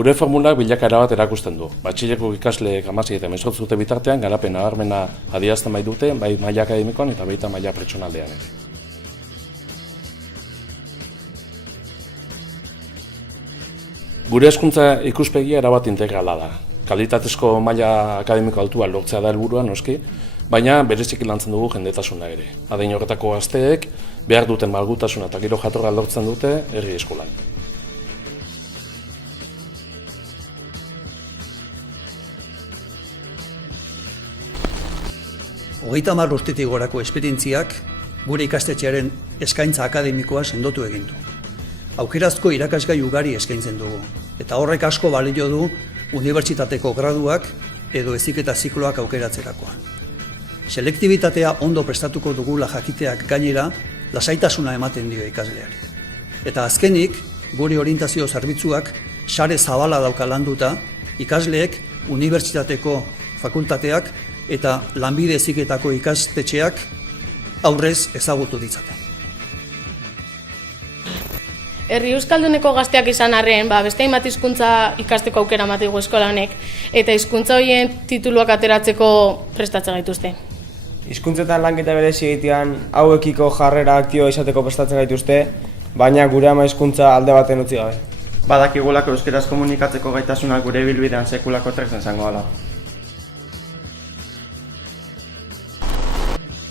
Gure formulak bilakaera bat erakusten du. Batxileko ikasleek 16 eta 18 urte bitartean garapen nabarmena adierazten baitute, bai maila akademikoan eta baita maila pertsonaldean ere. Gure hezkuntza ikuspegia erabat integrala da. Kalitatezko maila akademiko altua lortzea da helburua noski, baina bereziki lantzen dugu jendetasuna ere. Adin horretako gazteek behar duten malgutasuna eta giro jatorra lortzen dute herri eskolan. Hogeita 10 urtetik gorako esperientziak gure ikastetxearen eskaintza akademikoa sendotu egin du. Aukerazko irakasgai ugari eskaintzen dugu, eta horrek asko balio du unibertsitateko graduak edo heziketa zikloak aukeratzerakoan. Selektibitatea ondo prestatuko dugula jakiteak gainera lasaitasuna ematen dio ikasleari. Eta azkenik, gure orientazio zerbitzuak sare zabala dauka landuta, ikasleek unibertsitateko fakultateak eta lanbide heziketako ikastetxeak aurrez ezagutu ditzaten. Herri euskalduneko gazteak izan arren, beste hainbat hizkuntza ikasteko aukera ematen digu eskola honek, eta hizkuntza horien tituluak ateratzeko prestatzen gaituzte. Hizkuntzetan lanketa berezi egitean hauekiko jarrera aktiboa izateko prestatzen gaituzte, baina gure ama hizkuntza alde baten utzi gabe. Badakigulako euskeraz komunikatzeko gaitasuna gure ibilbidean sekulako tresna izango dela.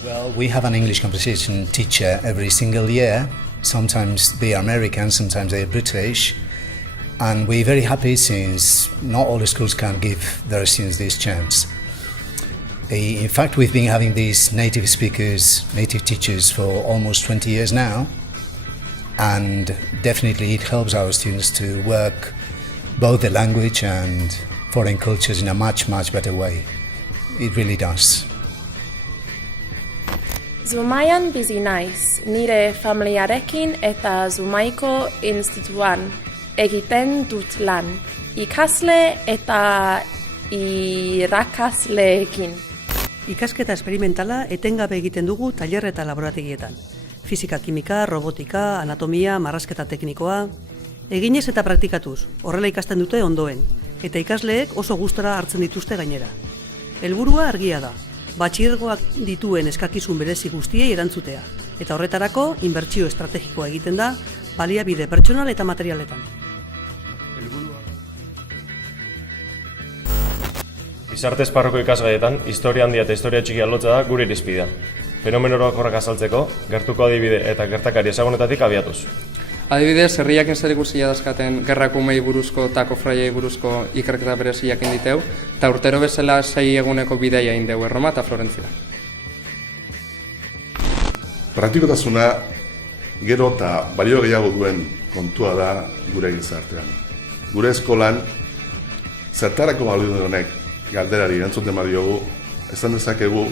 Well, we have an English composition teacher every single year. Sometimes they are American, sometimes they are British. And we're very happy since not all the schools can give their students this chance. In fact, we've been having these native speakers, native teachers for almost 20 years now. And definitely it helps our students to work both the language and foreign cultures in a much, much better way. It really does. Zumaian bizi naiz, nire familiarekin eta Zumaiko institutuan egiten dut lan, ikasle eta irakasleekin. Ikasketa esperimentala etengabe egiten dugu tailer eta laborategietan. Fisika, kimika, robotika, anatomia, marrazketa teknikoa. Eginez eta praktikatuz, horrela ikasten dute ondoen, eta ikasleek oso gustora hartzen dituzte gainera. Helburua argia da. Batxilergoak dituen eskakizun berezi guztiei erantzutea, eta horretarako inbertsio estrategikoa egiten da baliabide pertsonal eta materialetan. Gizarte esparruko ikasgaietan, historia handia eta historia txikia lotzea da gure irizpidea. Fenomeno orokorrak azaltzeko, gertuko adibide eta gertakari ezagunetatik abiatuz. Adibidez, herriak zerikusia dazkaten gerrako umei buruzko eta kofraiei buruzko ikerketa bereziak inditeu, eta urtero bezala 6 eguneko bidaia indeu Erroma eta Florentzia. Praktikotasuna gero eta balio gehiago duen kontua da gure gizartean. Gure eskolan, zertarako balio honek galderari erantzuten badiogu, esan dezakegu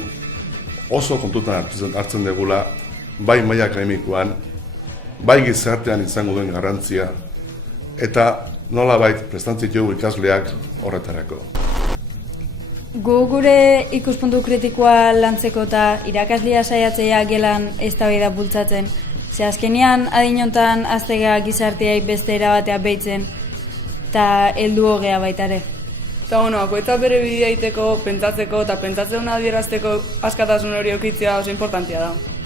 oso kontutan hartzen degula, bai maila akademikoan, bai gizartean izango duen garrantzia, eta nolabait prestantzik dugu ikasleak horretarako. Gu gure ikuspuntu kritikoa lantzeko eta irakaslia saiatzea gelan eztabaida bultzatzen, ze azkenean adinontan aztega gizarteai beste erabatea behitzen, eta heldu hogea baita ere. Eta bakoitza bere bidea egiteko, pentsatzeko eta pentsatzen adierazteko askatasun hori eukitzea oso importantea da.